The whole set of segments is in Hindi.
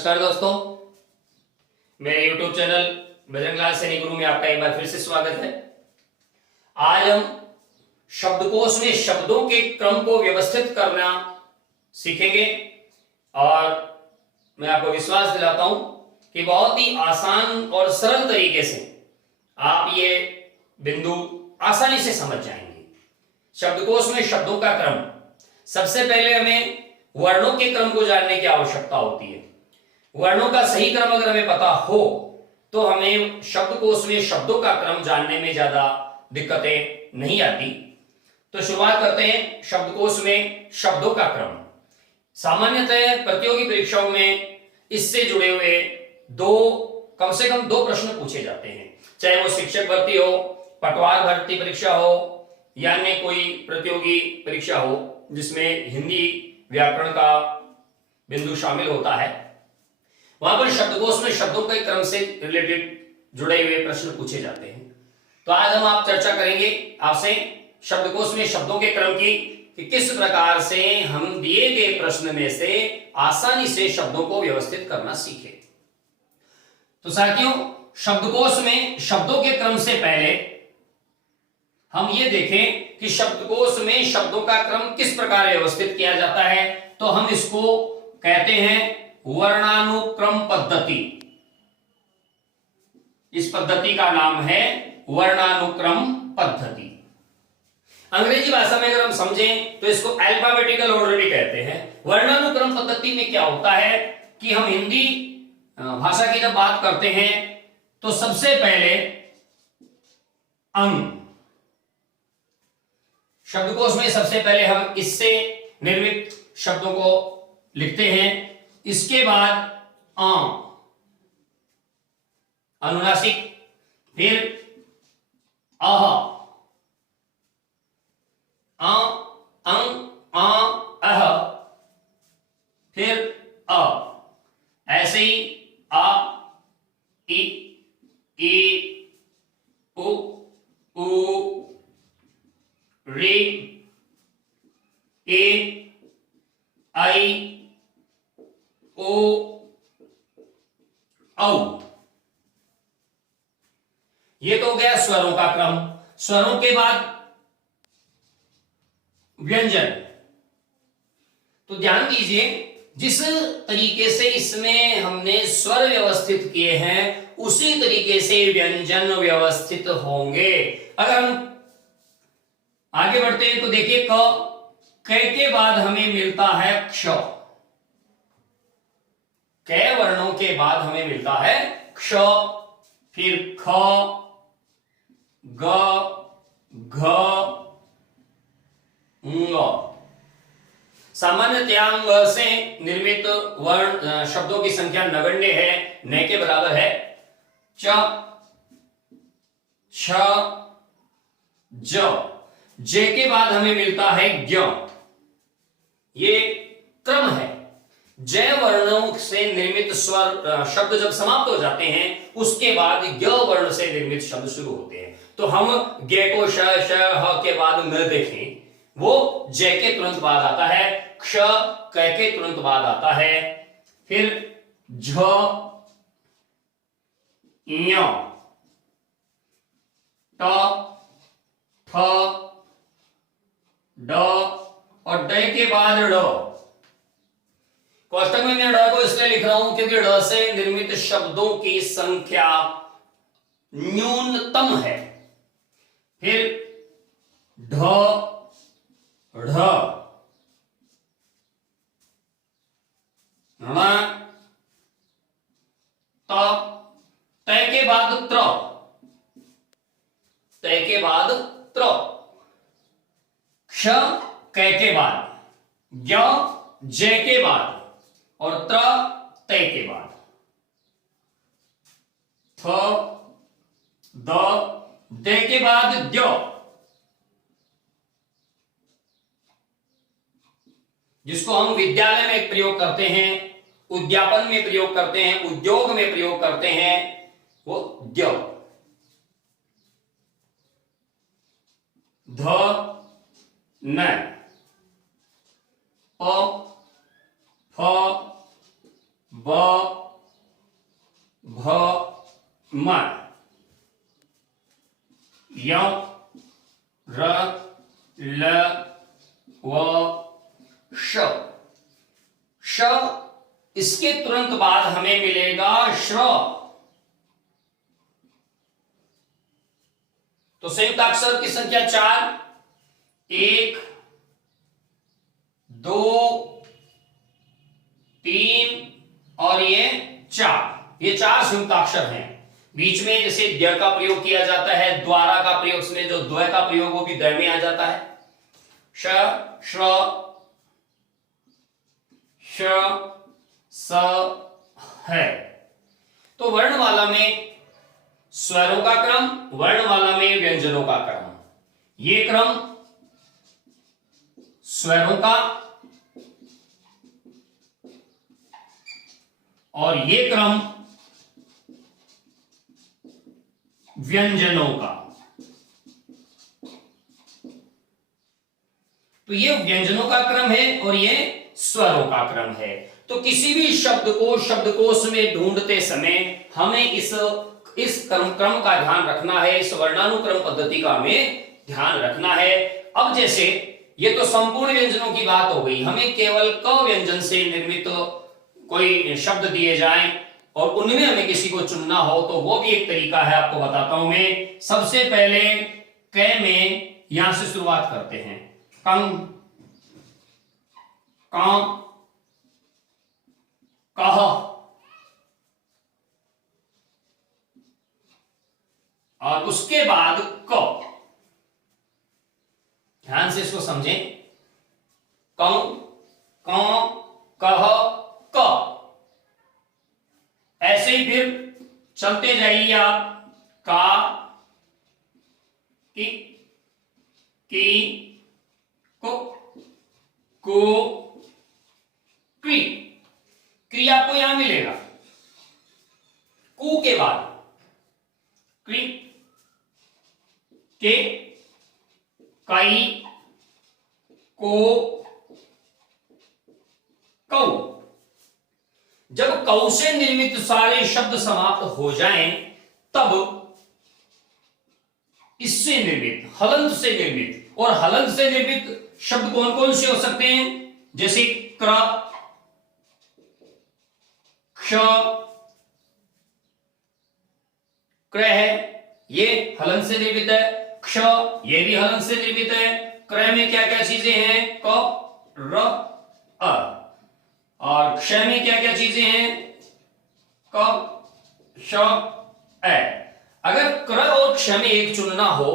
नमस्कार दोस्तों, मेरे YouTube चैनल बजरंगलाल सैनी गुरु में आपका एक बार फिर से स्वागत है। आज हम शब्दकोश में शब्दों के क्रम को व्यवस्थित करना सीखेंगे और मैं आपको विश्वास दिलाता हूं कि बहुत ही आसान और सरल तरीके से आप ये बिंदु आसानी से समझ जाएंगे। शब्दकोश में शब्दों का क्रम, सबसे पहले हमें वर्णों के क्रम को जानने की आवश्यकता होती है। वर्णों का सही क्रम अगर हमें पता हो तो हमें शब्दकोश में शब्दों का क्रम जानने में ज्यादा दिक्कतें नहीं आती। तो शुरुआत करते हैं शब्दकोश में शब्दों का क्रम। सामान्यतः प्रतियोगी परीक्षाओं में इससे जुड़े हुए कम से कम दो प्रश्न पूछे जाते हैं, चाहे वो शिक्षक भर्ती हो, पटवार भर्ती परीक्षा हो या अन्य कोई प्रतियोगी परीक्षा हो जिसमें हिंदी व्याकरण का बिंदु शामिल होता है। वहां पर शब्दकोश में शब्दों के क्रम से रिलेटेड जुड़े हुए प्रश्न पूछे जाते हैं। तो आज हम आप चर्चा करेंगे आपसे शब्दकोश में शब्दों के क्रम की कि किस प्रकार से हम दिए गए प्रश्न में से आसानी से शब्दों को व्यवस्थित करना सीखें। तो साथियों, शब्दकोश में शब्दों के क्रम से पहले हम ये देखें कि शब्दकोश में शब्दों का क्रम किस प्रकार व्यवस्थित किया जाता है। तो हम इसको कहते हैं वर्णानुक्रम पद्धति। इस पद्धति का नाम है वर्णानुक्रम पद्धति। अंग्रेजी भाषा में अगर हम समझें तो इसको अल्फाबेटिकल ऑर्डर भी कहते हैं। वर्णानुक्रम पद्धति में क्या होता है कि हम हिंदी भाषा की जब बात करते हैं तो सबसे पहले अंग, शब्दकोश में सबसे पहले हम इससे निर्मित शब्दों को लिखते हैं। इसके बाद अनुनासिक, फिर अह, अंग, अह, फिर अ, ऐसे ही आ, इ, उ, रे, ए, आई, ओ, औ। ये तो हो गया स्वरों का क्रम। स्वरों के बाद व्यंजन। तो ध्यान दीजिए, जिस तरीके से इसमें हमने स्वर व्यवस्थित किए हैं उसी तरीके से व्यंजन व्यवस्थित होंगे। अगर हम आगे बढ़ते हैं तो देखिए क के बाद हमें मिलता है क्ष। क वर्णों के बाद हमें मिलता है क्ष, फिर ख, ग, घ, ङ। सामान्यतया ङ से निर्मित वर्ण शब्दों की संख्या नगण्य है, न के बराबर है। च, छ, ज। जे के बाद हमें मिलता है ज्ञ। ये क्रम है। जय वर्णों से निर्मित स्वर शब्द जब समाप्त हो जाते हैं उसके बाद ज्ञ वर्ण से निर्मित शब्द शुरू होते हैं। तो हम ज्ञ को श, ह के बाद न देखें, वो जय के तुरंत बाद आता है, क्ष क के तुरंत बाद आता है, फिर झ, ञ, ट, ठ, ड और ड के बाद ड। कोष्टक में मैं ड को इसलिए लिख रहा हूं क्योंकि ड से निर्मित शब्दों की संख्या न्यूनतम है। फिर ढ, ढ़, ण, त, त के बाद त्र, त के बाद त्र, क्ष क के बाद, ज्ञ ज के बाद और त्र त के बाद, थ, द के बाद द्य, जिसको हम विद्यालय में प्रयोग करते हैं, उद्यापन में प्रयोग करते हैं, उद्योग में प्रयोग करते हैं, वो द्य। ध, न, प, फ, ब, म, य, र, ल, व, श। श, इसके तुरंत बाद हमें मिलेगा श्र। तो संयुक्त अक्षर की संख्या 4, 1, 2, 3 और ये 4। ये 4 संयुक्त अक्षर हैं। बीच में जैसे द का प्रयोग किया जाता है, द्वारा का प्रयोग, उसमें जो द्व का प्रयोग वो भी द में आ जाता है। श, श्र, श, स है। तो वर्णमाला में स्वरों का क्रम, वर्णमाला में व्यंजनों का क्रम। ये क्रम स्वरों का और ये क्रम व्यंजनों का। तो ये व्यंजनों का क्रम है और ये स्वरों का क्रम है। तो किसी भी शब्द को शब्दकोश में ढूंढते समय हमें इस क्रम का ध्यान रखना है, इस वर्णानुक्रम पद्धति का हमें ध्यान रखना है। अब जैसे ये तो संपूर्ण व्यंजनों की बात हो गई, हमें केवल क व्यंजन से निर्मित कोई शब्द दिए जाएं और उनमें हमें किसी को चुनना हो तो वो भी एक तरीका है, आपको बताता हूं मैं। सबसे पहले क में यहां से शुरुआत करते हैं। कं, क, कह और उसके बाद क। ध्यान से इसको समझें। कं, क, कह, क। ऐसे ही फिर चलते जाइए आप। का, कि, को, क्री। क्री आपको यहां मिलेगा कु के बाद। क्री, के, कई, को, कौ। जब कौ से निर्मित सारे शब्द समाप्त हो जाएं तब इससे निर्मित, हलंत से निर्मित, और हलंत से निर्मित शब्द कौन कौन से हो सकते हैं? जैसे क्र, क्ष, क्र है, ये हलंत से निर्मित है। क्ष, ये भी हलंत से निर्मित है। क्र में क्या क्या चीजें हैं? क, र, अ। और क्ष में क्या क्या चीजें हैं? क, श, ए। अगर क्र और क्ष में एक चुनना हो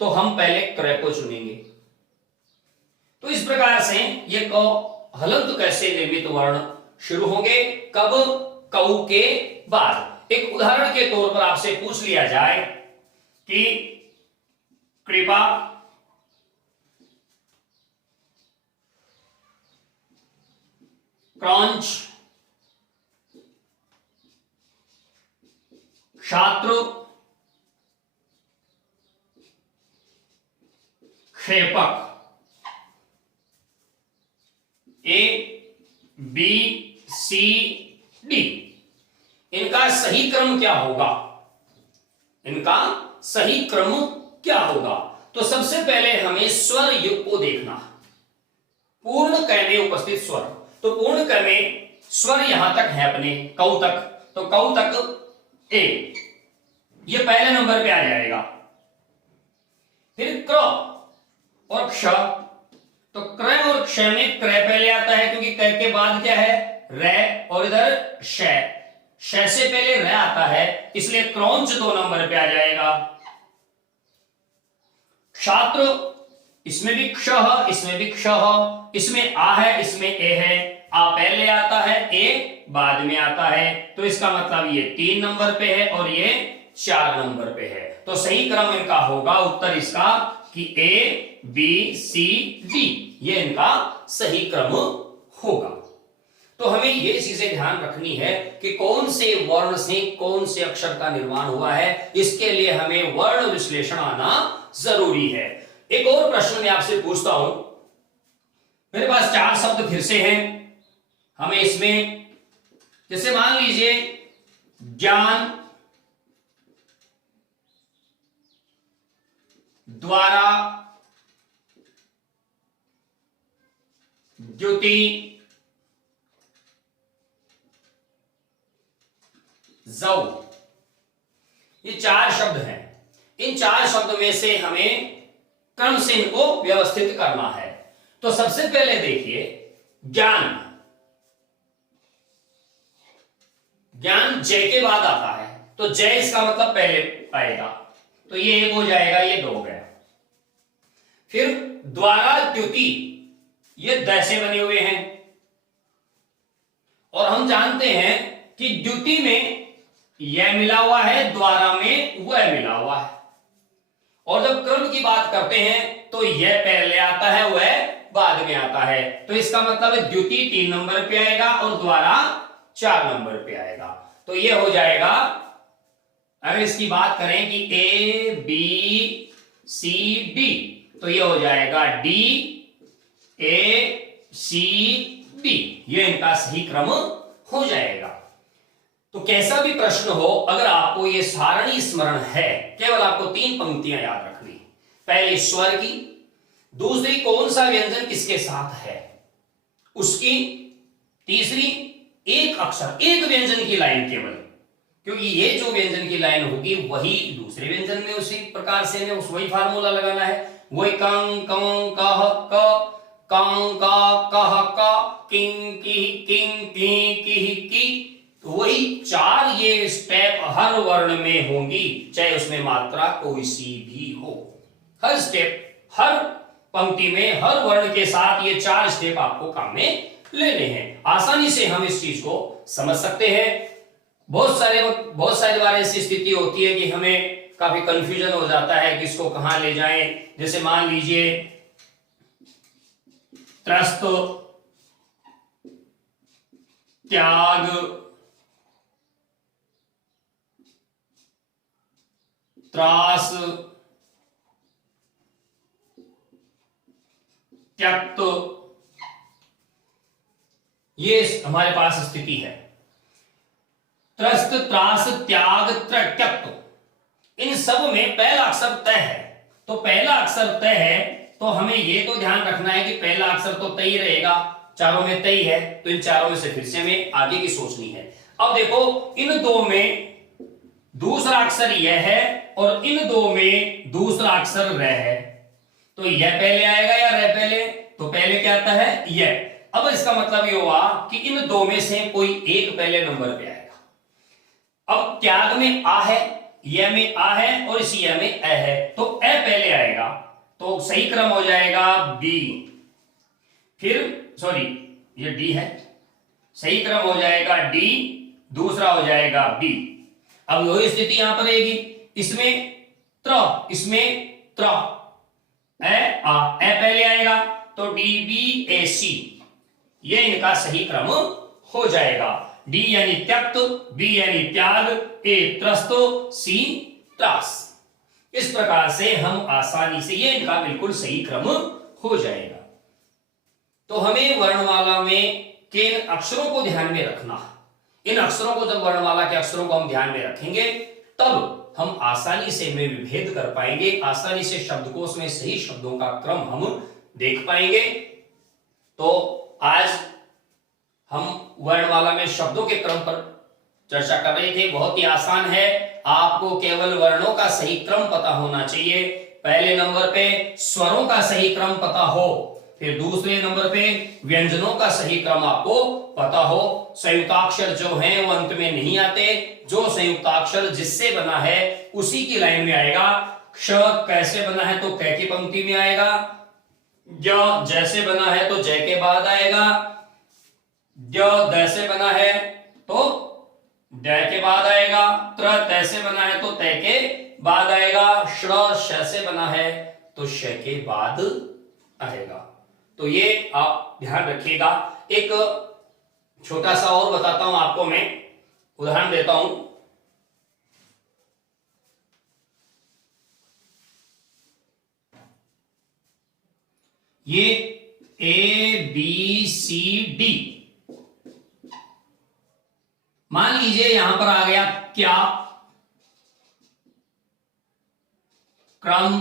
तो हम पहले क्र को चुनेंगे। तो इस प्रकार से ये क हलंत कैसे निर्मित वर्ण शुरू होंगे? कब? कौ के बाद। एक उदाहरण के तौर पर आपसे पूछ लिया जाए कि कृपा, क्रंच, क्षात्र, क्षेपक। ए, बी, सी, डी। इनका सही क्रम क्या होगा? इनका सही क्रम क्या होगा? तो सबसे पहले हमें स्वर युग को देखना। पूर्ण क में उपस्थित स्वर। तो पूर्ण क में स्वर यहां तक है अपने कौ तक, तो कौ तक ए, ये पहले नंबर पे आ जाएगा। फिर क्र और क्ष, तो क्र और क्ष में क्र पहले आता है क्योंकि क के बाद क्या है? रे, और इधर श, श से पहले र आता है, इसलिए क्रौंच 2 नंबर पे आ जाएगा। क्षात्र, इसमें भी क्ष, इसमें भी क्ष, इसमें आ है, इसमें ए है। आ पहले आता है, ए बाद में आता है, तो इसका मतलब ये 3 नंबर पे है और ये 4 नंबर पे है। तो सही क्रम इनका होगा, उत्तर इसका कि ए, बी, सी, डी, ये इनका सही क्रम होगा। तो हमें ये चीजें ध्यान रखनी है कि कौन से वर्ण से कौन से अक्षर का निर्माण हुआ है, इसके लिए हमें वर्ण विश्लेषण आना जरूरी है। एक और प्रश्न मैं आपसे पूछता हूं। मेरे पास 4 शब्द फिर से हैं, हमें इसमें जैसे मान लीजिए ज्ञान, द्वारा, द्युति, जौ, ये चार शब्द हैं। इन चार शब्द में से हमें क्रम से इनको व्यवस्थित करना है। तो सबसे पहले देखिए ज्ञान, ज्ञान जय के बाद आता है, तो जय इसका मतलब पहले आएगा, तो ये एक हो जाएगा, ये दो हो गया। फिर द्वारा द्युति, ये द से बने हुए हैं, और हम जानते हैं कि द्युति में यह मिला हुआ है, द्वारा में वह मिला हुआ है। और जब क्रम की बात करते हैं तो यह पहले आता है, वह बाद में आता है। तो इसका मतलब है द्युति 3 नंबर पे आएगा और द्वारा 4 नंबर पे आएगा। तो यह हो जाएगा, अगर इसकी बात करें कि ए बी सी डी, तो यह हो जाएगा डी ए सी डी, ये इनका सही क्रम हो जाएगा। तो कैसा भी प्रश्न हो, अगर आपको ये सारणी स्मरण है, केवल आपको 3 पंक्तियां याद रखनी। पहली स्वर की, दूसरी कौन सा व्यंजन किसके साथ है उसकी, तीसरी एक अक्षर एक व्यंजन की लाइन केवल, क्योंकि ये जो व्यंजन की लाइन होगी वही दूसरे व्यंजन में उसी प्रकार से हमें उस वही फार्मूला लगाना है। वही कंग कंग कह क, कंग का कह का, किंग की किंग की की, तो वही 4 ये स्टेप हर वर्ण में होंगी, चाहे उसमें मात्रा कोई सी भी हो। हर स्टेप, हर पंक्ति में हर वर्ण के साथ ये 4 स्टेप आपको काम में लेने हैं। आसानी से हम इस चीज को समझ सकते हैं। बहुत सारी बार ऐसी स्थिति होती है कि हमें काफी कंफ्यूजन हो जाता है कि इसको कहां ले जाएं। जैसे मान लीजिए त्रस्त, त्याग, त्रास, त्यक्त, ये हमारे पास स्थिति है। त्रस्त, त्रास, त्याग, त्यक्त, इन सब में पहला अक्षर तय है। तो पहला अक्षर तय है, तो हमें ये तो ध्यान रखना है कि पहला अक्षर तो तय ही रहेगा, चारों में तय है, तो इन चारों में से फिर से हमें आगे की सोचनी है। अब देखो इन दो में दूसरा अक्षर यह है और इन दो में दूसरा अक्षर रह है, तो यह पहले आएगा या रह पहले, तो पहले क्या आता है यह। अब इसका मतलब ये हुआ कि इन दो में से कोई एक पहले नंबर पे आएगा। अब त्याग में आ है, यह में आ है और इसी यह में अ है, तो अ पहले आएगा, तो सही क्रम हो जाएगा बी। फिर सॉरी ये डी है, सही क्रम हो जाएगा डी, दूसरा हो जाएगा बी। अब वही स्थिति यहां पर रहेगी, इसमें त्र, इसमें त्र, ए पहले आएगा, तो डी बी ए सी, ये इनका सही क्रम हो जाएगा। डी यानी त्यक्त, बी यानी त्याग, ए त्रस्त, सी त्रास। इस प्रकार से हम आसानी से, ये इनका बिल्कुल सही क्रम हो जाएगा। तो हमें वर्णमाला में किन अक्षरों को ध्यान में रखना, इन अक्षरों को, जब वर्णमाला के अक्षरों को हम ध्यान में रखेंगे तब हम आसानी से इनमें विभेद कर पाएंगे, आसानी से शब्दकोश में सही शब्दों का क्रम हम देख पाएंगे। तो आज हम वर्णमाला में शब्दों के क्रम पर चर्चा कर रहे थे। बहुत ही आसान है, आपको केवल वर्णों का सही क्रम पता होना चाहिए। पहले नंबर पे स्वरों का सही क्रम पता हो, फिर दूसरे नंबर पे व्यंजनों का सही क्रम आपको पता हो। संयुक्ताक्षर जो हैं वो अंत में नहीं आते, जो संयुक्ताक्षर जिससे बना है उसी की लाइन में आएगा। क्ष कैसे बना है तो क की पंक्ति में आएगा, ज जैसे बना है तो जय के बाद आएगा, द से बना है तो ड के बाद आएगा, त्र तैसे बना है तो तय के बाद आएगा, श्र श से बना है तो श के बाद आएगा। तो ये आप ध्यान रखिएगा। एक छोटा सा और बताता हूं आपको, मैं उदाहरण देता हूं। ये ए बी सी डी, मान लीजिए यहां पर आ गया क्या, क्रम,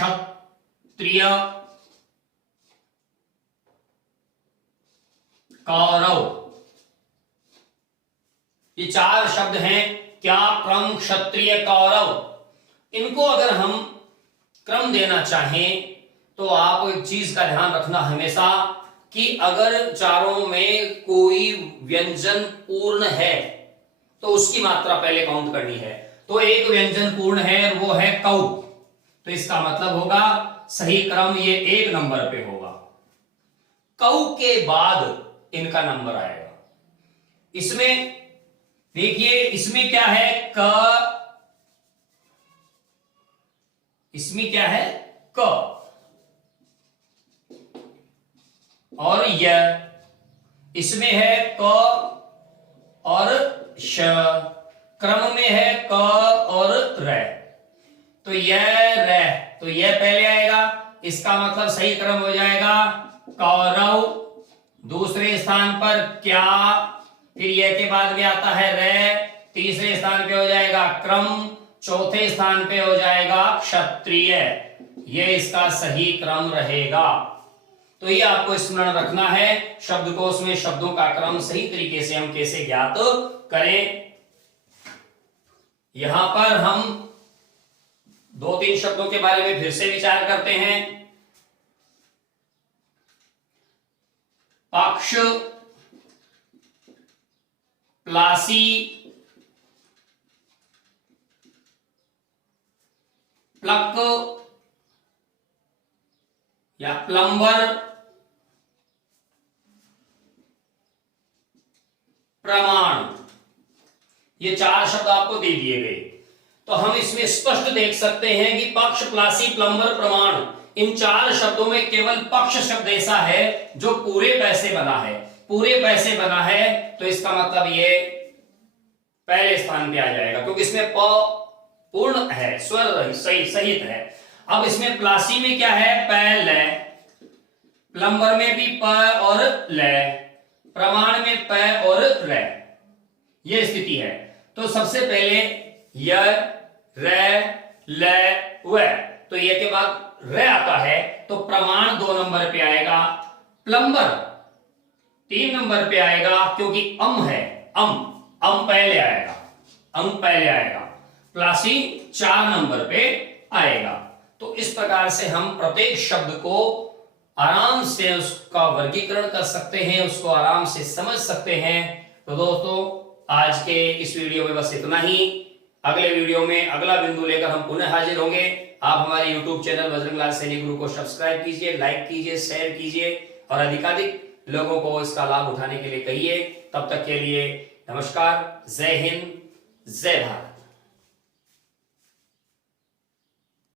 क्षत्रिय, कौरव। ये चार शब्द हैं। क्या? क्रम, क्षत्रिय, कौरव। इनको अगर हम क्रम देना चाहें तो आप एक चीज का ध्यान रखना हमेशा कि अगर चारों में कोई व्यंजन पूर्ण है तो उसकी मात्रा पहले काउंट करनी है। तो एक व्यंजन पूर्ण है, वो है कौ, तो इसका मतलब होगा सही क्रम ये 1 नंबर पे होगा। कौ के बाद इनका नंबर आएगा। इसमें देखिए, इसमें क्या है? क, इसमें क्या है? क, और य, इसमें है क और श, क्रम में है क और र। तो यह र, तो यह पहले आएगा, इसका मतलब सही क्रम हो जाएगा कौरव। दूसरे स्थान पर क्या, फिर यह के बाद में आता है रे, तीसरे स्थान पे हो जाएगा क्रम, चौथे स्थान पे हो जाएगा क्षत्रिय। यह इसका सही क्रम रहेगा। तो ये आपको स्मरण रखना है, शब्दकोश में शब्दों का क्रम सही तरीके से हम कैसे ज्ञात करें। यहां पर हम 2-3 शब्दों के बारे में फिर से विचार करते हैं। पक्ष, प्लासी, प्लक या प्लम्बर, प्रमाण। ये 4 शब्द आपको दे दिए गए। तो हम इसमें स्पष्ट देख सकते हैं कि पक्ष, प्लासी, प्लम्बर, प्रमाण, इन 4 शब्दों में केवल पक्ष शब्द ऐसा है जो पूरे पैसे बना है। पूरे पैसे बना है तो इसका मतलब ये पहले स्थान पे आ जाएगा, क्योंकि इसमें प पूर्ण है, स्वर सही सहित है। अब इसमें प्लासी में क्या है? प ल, प्लम्बर में भी प और ल, प्रमाण में प और र, ये स्थिति है। तो सबसे पहले य, र, ल, व, तो ये के बाद र आता है, तो प्रमाण 2 नंबर पे आएगा, प्लम्बर 3 नंबर पे आएगा, क्योंकि अम है, अम पहले आएगा, पहले आएगा, प्लासी 4 नंबर पे आएगा। तो इस प्रकार से हम प्रत्येक शब्द को आराम से उसका वर्गीकरण कर सकते हैं, उसको आराम से समझ सकते हैं। तो दोस्तों, आज के इस वीडियो में बस इतना ही। अगले वीडियो में अगला बिंदु लेकर हम पुनः हाजिर होंगे। आप हमारे YouTube चैनल बजरंग लाल सैनी गुरु को सब्सक्राइब कीजिए, लाइक कीजिए, शेयर कीजिए और अधिकाधिक लोगों को इसका लाभ उठाने के लिए कहिए। तब तक के लिए नमस्कार, जय हिंद, जय भारत।